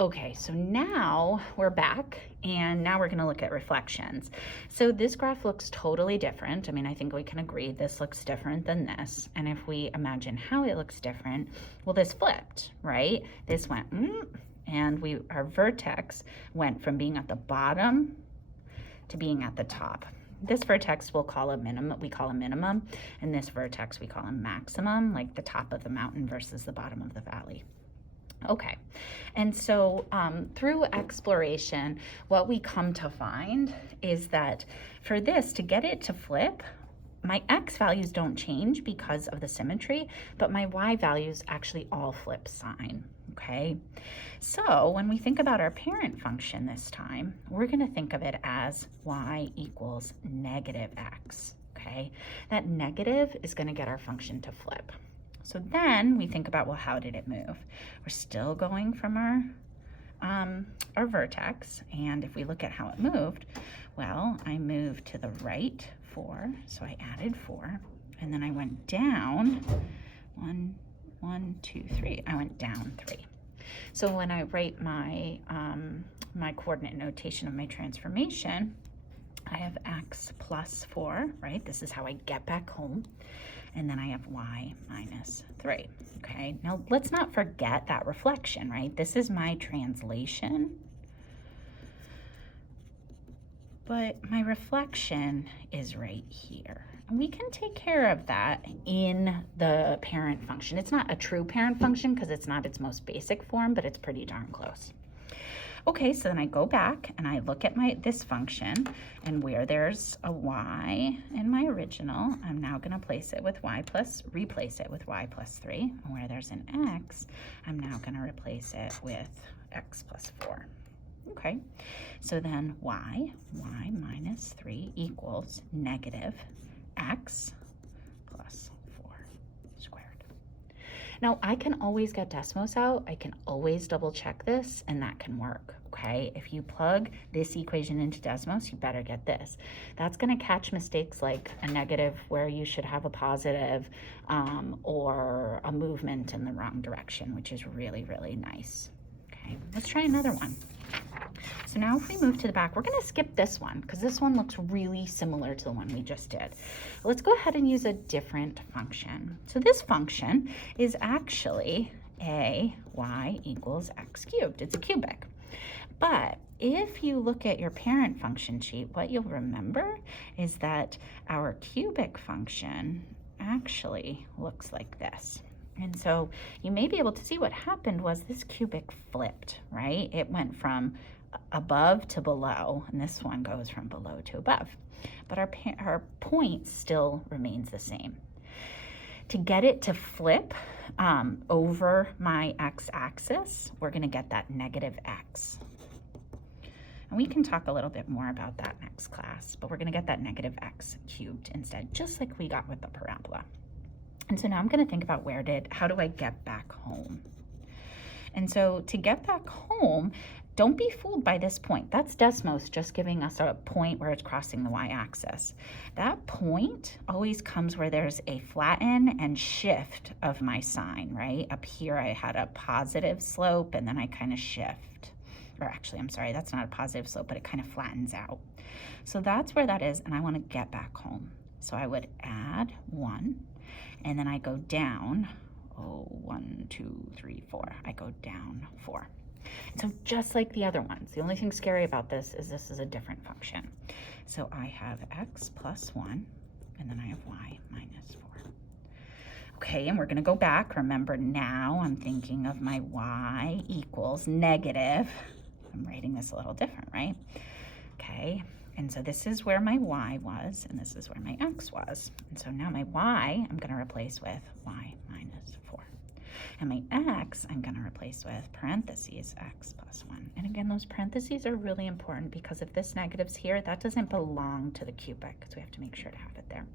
Okay, so now we're back and now we're going to look at reflections. So this graph looks totally different. I mean, I think we can agree this looks different than this. And if we imagine how it looks different, well, this flipped, right? This went, and our vertex went from being at the bottom to being at the top. This vertex we'll call a minimum, and this vertex we call a maximum, like the top of the mountain versus the bottom of the valley. Okay, and so through exploration, what we come to find is that for this, to get it to flip, my x values don't change because of the symmetry, but my y values actually all flip sign, okay? So when we think about our parent function this time, we're gonna think of it as y equals negative x, okay? That negative is gonna get our function to flip. So then we think about, well, how did it move? We're still going from our vertex, and if we look at how it moved, well, I moved to the right 4, so I added 4, and then I went down 1, 2, 3. I went down 3. So when I write my my coordinate notation of my transformation, I have x plus 4, right? This is how I get back home. And then I have y minus 3, okay? Now, let's not forget that reflection, right? This is my translation, but my reflection is right here. And we can take care of that in the parent function. It's not a true parent function because it's not its most basic form, but it's pretty darn close. Okay, so then I go back and I look at this function, and where there's a y in my original, I'm now going to replace it with y plus 3. And where there's an x, I'm now going to replace it with x plus 4. Okay, so then y minus 3 equals negative x plus 4 squared. Now, I can always get Desmos out. I can always double check this, and that can work, okay? If you plug this equation into Desmos, you better get this. That's gonna catch mistakes like a negative where you should have a positive, or a movement in the wrong direction, which is really, really nice. Okay, let's try another one. So now if we move to the back, we're gonna skip this one because this one looks really similar to the one we just did. Let's go ahead and use a different function. So this function is actually y equals x cubed. It's a cubic. But if you look at your parent function sheet, what you'll remember is that our cubic function actually looks like this. And so you may be able to see what happened was this cubic flipped, right? It went from above to below, and this one goes from below to above. But our point still remains the same. To get it to flip over my x-axis, we're going to get that negative x. And we can talk a little bit more about that next class, but we're going to get that negative x cubed instead, just like we got with the parabola. And so now I'm going to think about how do I get back home? And so to get back home, don't be fooled by this point. That's Desmos just giving us a point where it's crossing the y-axis. That point always comes where there's a flatten and shift of my sign, right? Up here I had a positive slope and then I kind of shift. Or actually, I'm sorry, that's not a positive slope, but it kind of flattens out. So that's where that is, and I want to get back home. So I would add 1, and then I go down, 1, 2, 3, 4. I go down 4. So just like the other ones, the only thing scary about this is a different function. So I have x plus 1, and then I have y minus 4. Okay, and we're going to go back. Remember, now I'm thinking of my y equals negative. I'm writing this a little different, right? Okay, and so this is where my y was, and this is where my x was. And so now my y I'm going to replace with y minus 4. And my x I'm going to replace with parentheses x plus 1. And again, those parentheses are really important because if this negative's here, that doesn't belong to the cubic, so we have to make sure to have it there.